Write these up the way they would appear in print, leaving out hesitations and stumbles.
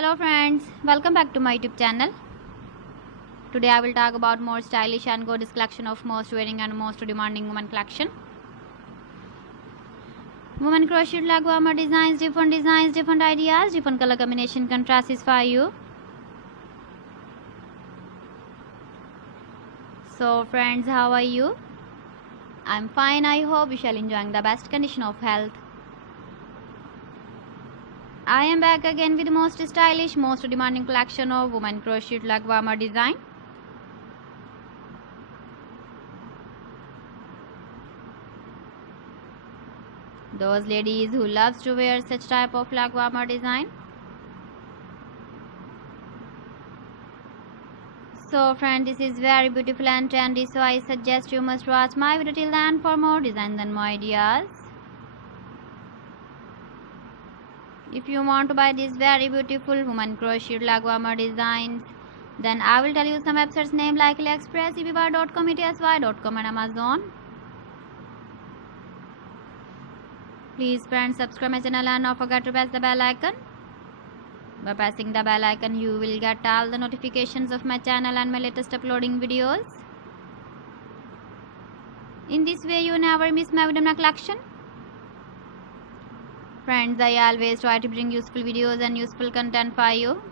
Hello friends, welcome back to my YouTube channel. Today I will talk about more stylish and gorgeous collection of most wearing and most demanding women collection. Women crochet leg warmer designs, different ideas, different color combination contrasts for you. So friends, how are you? I'm fine. I hope you shall enjoying the best condition of health. I am back again with the most stylish, most demanding collection of women crochet leg warmer design. Those ladies who loves to wear such type of leg warmer design. So friend, this is very beautiful and trendy, so I suggest you must watch my video till the end for more designs and more ideas. If you want to buy these very beautiful woman crochet leg warmer designs, then I will tell you some websites name like AliExpress, eBay.com, ETSY.com and Amazon. Please friends, subscribe my channel and don't forget to press the bell icon. By pressing the bell icon, you will get all the notifications of my channel and my latest uploading videos. In this way, you never miss my video collection. Friends, I always try to bring useful videos and useful content for you.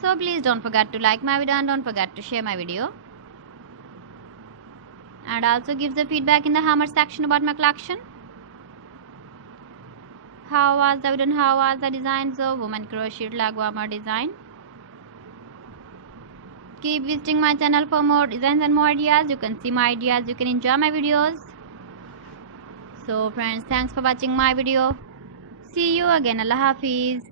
So please don't forget to like my video and don't forget to share my video. And also give the feedback in the comment section about my collection. How was the video and how was the designs of woman crochet leg warmer design? Keep visiting my channel for more designs and more ideas. You can see my ideas, you can enjoy my videos. So friends, thanks for watching my video. See you again. Allah Hafiz.